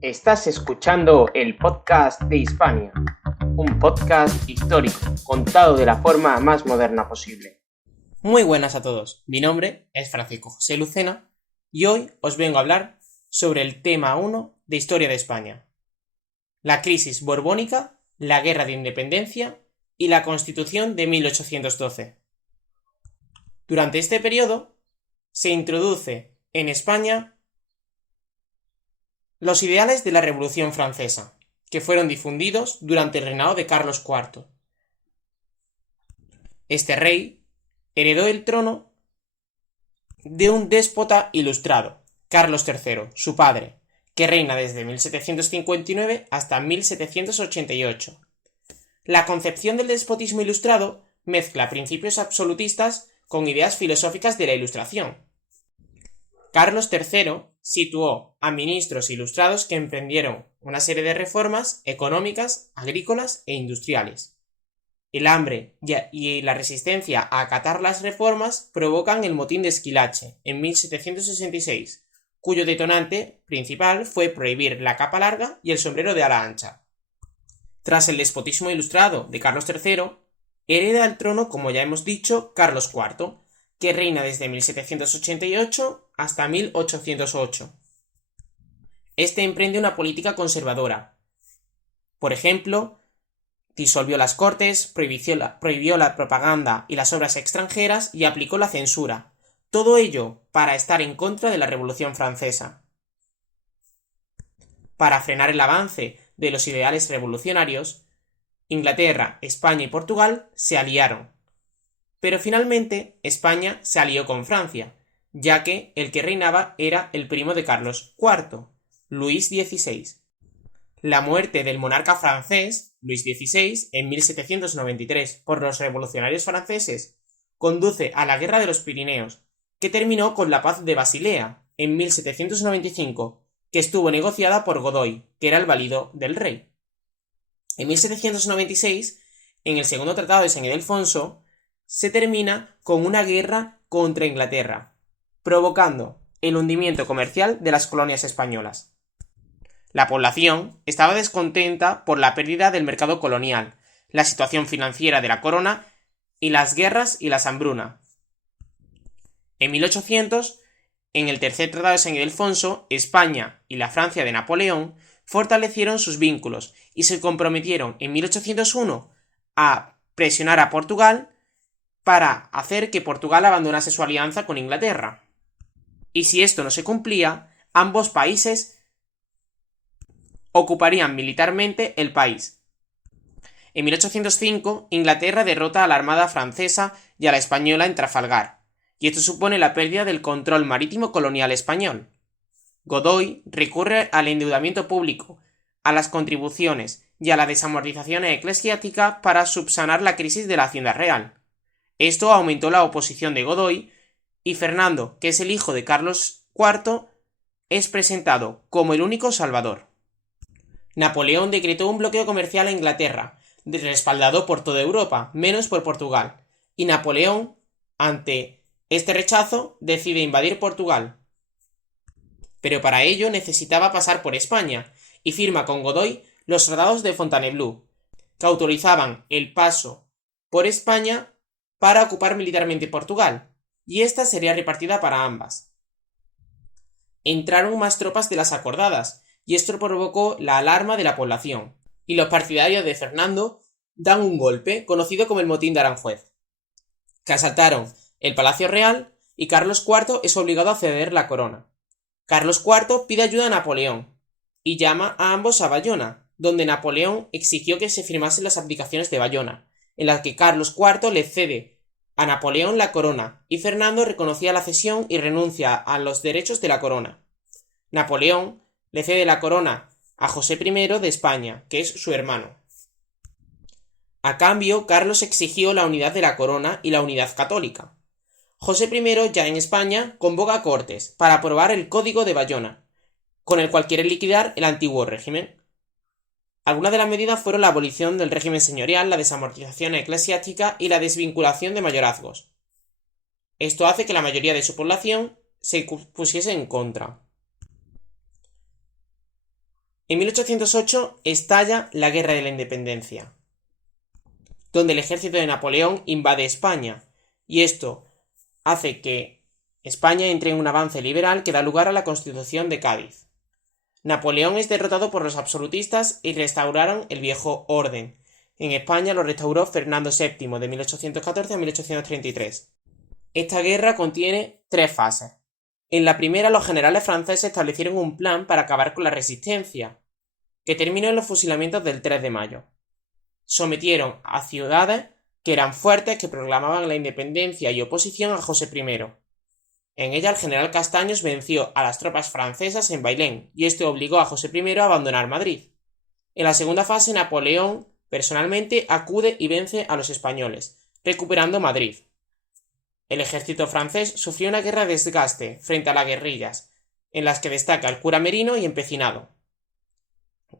Estás escuchando el podcast de Hispania, un podcast histórico contado de la forma más moderna posible. Muy buenas a todos, mi nombre es Francisco José Lucena y hoy os vengo a hablar sobre el tema 1 de Historia de España: la crisis borbónica, la Guerra de Independencia y la Constitución de 1812. Durante este periodo se introduce en España los ideales de la Revolución Francesa, que fueron difundidos durante el reinado de Carlos IV. Este rey heredó el trono de un déspota ilustrado, Carlos III, su padre, que reina desde 1759 hasta 1788. La concepción del despotismo ilustrado mezcla principios absolutistas con ideas filosóficas de la Ilustración. Carlos III situó a ministros ilustrados que emprendieron una serie de reformas económicas, agrícolas e industriales. El hambre y la resistencia a acatar las reformas provocan el motín de Esquilache en 1766, cuyo detonante principal fue prohibir la capa larga y el sombrero de ala ancha. Tras el despotismo ilustrado de Carlos III, hereda el trono, como ya hemos dicho, Carlos IV, que reina desde 1788 hasta 1808. Este emprende una política conservadora. Por ejemplo, disolvió las cortes, prohibió la propaganda y las obras extranjeras y aplicó la censura. Todo ello para estar en contra de la Revolución Francesa. Para frenar el avance de los ideales revolucionarios, Inglaterra, España y Portugal se aliaron. Pero finalmente España se alió con Francia, ya que el que reinaba era el primo de Carlos IV, Luis XVI. La muerte del monarca francés, Luis XVI, en 1793 por los revolucionarios franceses, conduce a la Guerra de los Pirineos, que terminó con la Paz de Basilea, en 1795, que estuvo negociada por Godoy, que era el valido del rey. En 1796, en el segundo tratado de San Ildefonso, se termina con una guerra contra Inglaterra, provocando el hundimiento comercial de las colonias españolas. La población estaba descontenta por la pérdida del mercado colonial, la situación financiera de la corona y las guerras y la hambruna. En 1800, en el tercer tratado de San Ildefonso, España y la Francia de Napoleón fortalecieron sus vínculos y se comprometieron en 1801 a presionar a Portugal para hacer que Portugal abandonase su alianza con Inglaterra. Y si esto no se cumplía, ambos países ocuparían militarmente el país. En 1805, Inglaterra derrota a la armada francesa y a la española en Trafalgar, y esto supone la pérdida del control marítimo colonial español. Godoy recurre al endeudamiento público, a las contribuciones y a la desamortización eclesiástica para subsanar la crisis de la Hacienda Real. Esto aumentó la oposición de Godoy y Fernando, que es el hijo de Carlos IV, es presentado como el único salvador. Napoleón decretó un bloqueo comercial a Inglaterra, respaldado por toda Europa, menos por Portugal, y Napoleón, ante este rechazo, decide invadir Portugal. Pero para ello necesitaba pasar por España, y firma con Godoy los tratados de Fontainebleau, que autorizaban el paso por España para ocupar militarmente Portugal, y esta sería repartida para ambas. Entraron más tropas de las acordadas, y esto provocó la alarma de la población, y los partidarios de Fernando dan un golpe, conocido como el motín de Aranjuez, que asaltaron el Palacio Real y Carlos IV es obligado a ceder la corona. Carlos IV pide ayuda a Napoleón, y llama a ambos a Bayona, donde Napoleón exigió que se firmasen las abdicaciones de Bayona, en las que Carlos IV le cede a Napoleón la corona, y Fernando reconocía la cesión y renuncia a los derechos de la corona. Napoleón le cede la corona a José I de España, que es su hermano. A cambio, Carlos exigió la unidad de la corona y la unidad católica. José I, ya en España, convoca Cortes para aprobar el Código de Bayona, con el cual quiere liquidar el antiguo régimen. Algunas de las medidas fueron la abolición del régimen señorial, la desamortización eclesiástica y la desvinculación de mayorazgos. Esto hace que la mayoría de su población se pusiese en contra. En 1808 estalla la Guerra de la Independencia, donde el ejército de Napoleón invade España, y esto hace que España entre en un avance liberal que da lugar a la Constitución de Cádiz. Napoleón es derrotado por los absolutistas y restauraron el viejo orden. En España lo restauró Fernando VII de 1814 a 1833. Esta guerra contiene 3 fases. En la primera, los generales franceses establecieron un plan para acabar con la resistencia, que terminó en los fusilamientos del 3 de mayo. Sometieron a ciudades que eran fuertes, que proclamaban la independencia y oposición a José I. En ella el general Castaños venció a las tropas francesas en Bailén, y esto obligó a José I a abandonar Madrid. En la segunda fase, Napoleón personalmente acude y vence a los españoles, recuperando Madrid. El ejército francés sufrió una guerra de desgaste frente a las guerrillas, en las que destaca el cura Merino y Empecinado.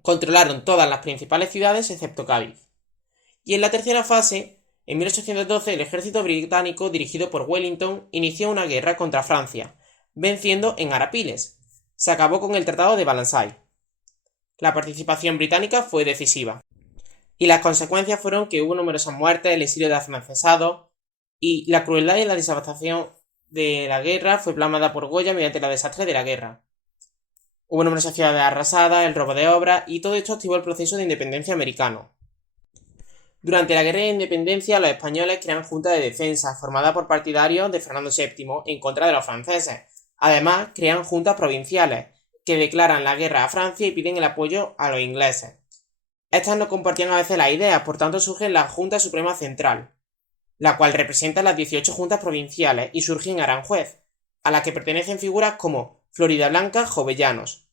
Controlaron todas las principales ciudades excepto Cádiz. Y en la tercera fase, en 1812, el ejército británico, dirigido por Wellington, inició una guerra contra Francia, venciendo en Arapiles. Se acabó con el Tratado de Valenciennes. La participación británica fue decisiva, y las consecuencias fueron que hubo numerosas muertes, el exilio de afrancesados, y la crueldad y la devastación de la guerra fue plasmada por Goya mediante los desastres de la guerra. Hubo numerosas ciudades arrasadas, el robo de obras, y todo esto activó el proceso de independencia americano. Durante la Guerra de Independencia, los españoles crean junta de defensa, formada por partidarios de Fernando VII en contra de los franceses. Además, crean juntas provinciales, que declaran la guerra a Francia y piden el apoyo a los ingleses. Estas no compartían a veces las ideas, por tanto surge la Junta Suprema Central, la cual representa las 18 juntas provinciales y surge en Aranjuez, a la que pertenecen figuras como Floridablanca Jovellanos.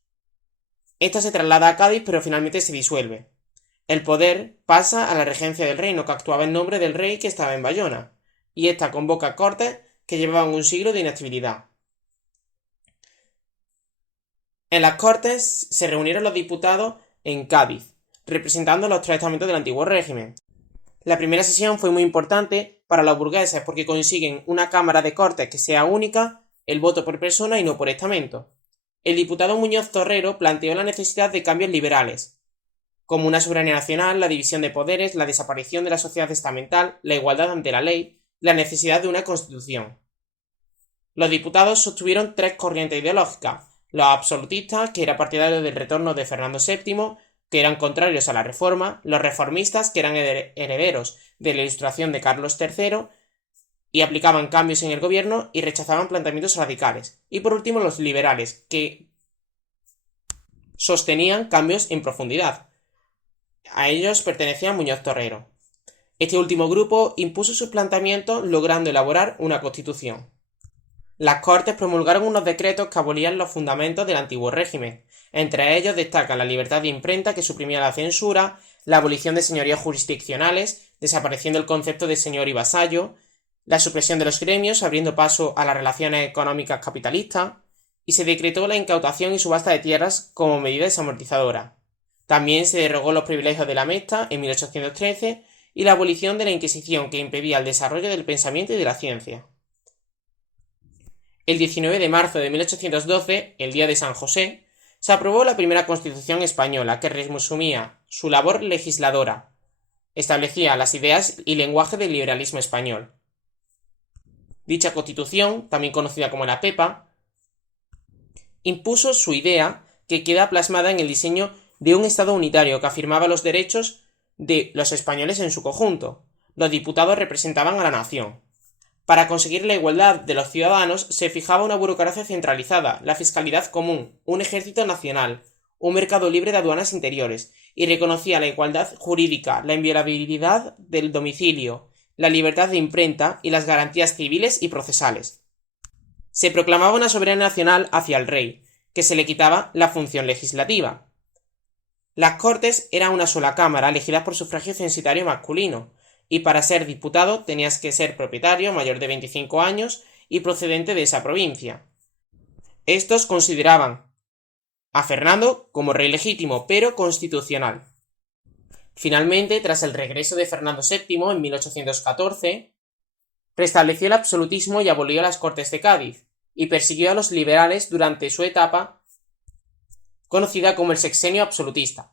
Esta se traslada a Cádiz, pero finalmente se disuelve. El poder pasa a la regencia del reino, que actuaba en nombre del rey que estaba en Bayona, y esta convoca cortes que llevaban un siglo de inactividad. En las Cortes se reunieron los diputados en Cádiz, representando los 3 estamentos del antiguo régimen. La primera sesión fue muy importante para los burgueses porque consiguen una Cámara de Cortes que sea única, el voto por persona y no por estamento. El diputado Muñoz Torrero planteó la necesidad de cambios liberales, como una soberanía nacional, la división de poderes, la desaparición de la sociedad estamental, la igualdad ante la ley, la necesidad de una constitución. Los diputados sostuvieron 3 corrientes ideológicas: los absolutistas, que eran partidarios del retorno de Fernando VII, que eran contrarios a la reforma; los reformistas, que eran herederos de la Ilustración de Carlos III y aplicaban cambios en el gobierno y rechazaban planteamientos radicales; y por último los liberales, que sostenían cambios en profundidad. A ellos pertenecía Muñoz Torrero. Este último grupo impuso sus planteamientos, logrando elaborar una constitución. Las Cortes promulgaron unos decretos que abolían los fundamentos del antiguo régimen. Entre ellos destaca la libertad de imprenta, que suprimía la censura, la abolición de señorías jurisdiccionales, desapareciendo el concepto de señor y vasallo, la supresión de los gremios, abriendo paso a las relaciones económicas capitalistas, y se decretó la incautación y subasta de tierras como medida desamortizadora. También se derogó los privilegios de la Mesta en 1813 y la abolición de la Inquisición, que impedía el desarrollo del pensamiento y de la ciencia. El 19 de marzo de 1812, el día de San José, se aprobó la primera Constitución española, que resumía su labor legisladora. Establecía las ideas y lenguaje del liberalismo español. Dicha Constitución, también conocida como la Pepa, impuso su idea, que queda plasmada en el diseño de un Estado unitario que afirmaba los derechos de los españoles en su conjunto. Los diputados representaban a la nación. Para conseguir la igualdad de los ciudadanos se fijaba una burocracia centralizada, la fiscalidad común, un ejército nacional, un mercado libre de aduanas interiores, y reconocía la igualdad jurídica, la inviolabilidad del domicilio, la libertad de imprenta y las garantías civiles y procesales. Se proclamaba una soberanía nacional hacia el rey, que se le quitaba la función legislativa. Las Cortes eran una sola cámara, elegidas por sufragio censitario masculino, y para ser diputado tenías que ser propietario, mayor de 25 años y procedente de esa provincia. Estos consideraban a Fernando como rey legítimo, pero constitucional. Finalmente, tras el regreso de Fernando VII en 1814, restableció el absolutismo y abolió las Cortes de Cádiz, y persiguió a los liberales durante su etapa conocida como el Sexenio Absolutista.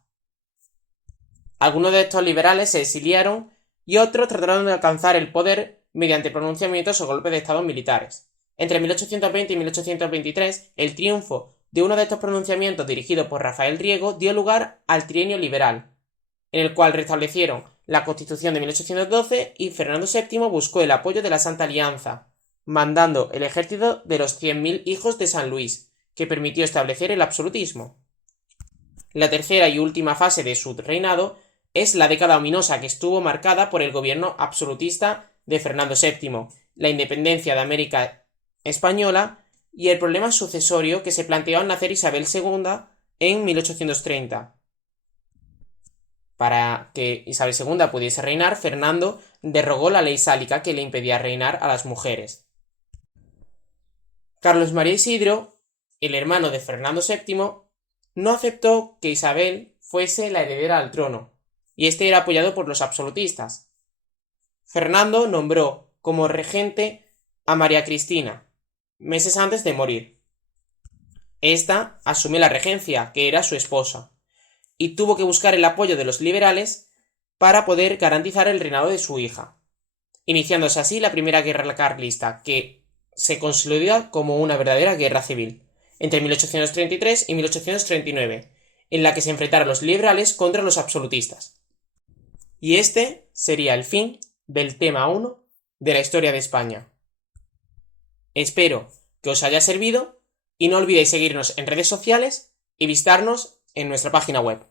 Algunos de estos liberales se exiliaron y otros trataron de alcanzar el poder mediante pronunciamientos o golpes de estado militares. Entre 1820 y 1823, el triunfo de uno de estos pronunciamientos dirigido por Rafael Riego dio lugar al Trienio Liberal, en el cual restablecieron la Constitución de 1812 y Fernando VII buscó el apoyo de la Santa Alianza, mandando el ejército de los 100.000 hijos de San Luis, que permitió establecer el absolutismo. La tercera y última fase de su reinado es la década ominosa, que estuvo marcada por el gobierno absolutista de Fernando VII, la independencia de América Española y el problema sucesorio que se planteó al nacer Isabel II en 1830. Para que Isabel II pudiese reinar, Fernando derogó la ley sálica que le impedía reinar a las mujeres. Carlos María Isidro, el hermano de Fernando VII, no aceptó que Isabel fuese la heredera al trono, y este era apoyado por los absolutistas. Fernando nombró como regente a María Cristina, meses antes de morir. Esta asumió la regencia, que era su esposa, y tuvo que buscar el apoyo de los liberales para poder garantizar el reinado de su hija, iniciándose así la primera guerra carlista, que se consolida como una verdadera guerra civil, entre 1833 y 1839, en la que se enfrentaron los liberales contra los absolutistas. Y este sería el fin del tema 1 de la historia de España. Espero que os haya servido y no olvidéis seguirnos en redes sociales y visitarnos en nuestra página web.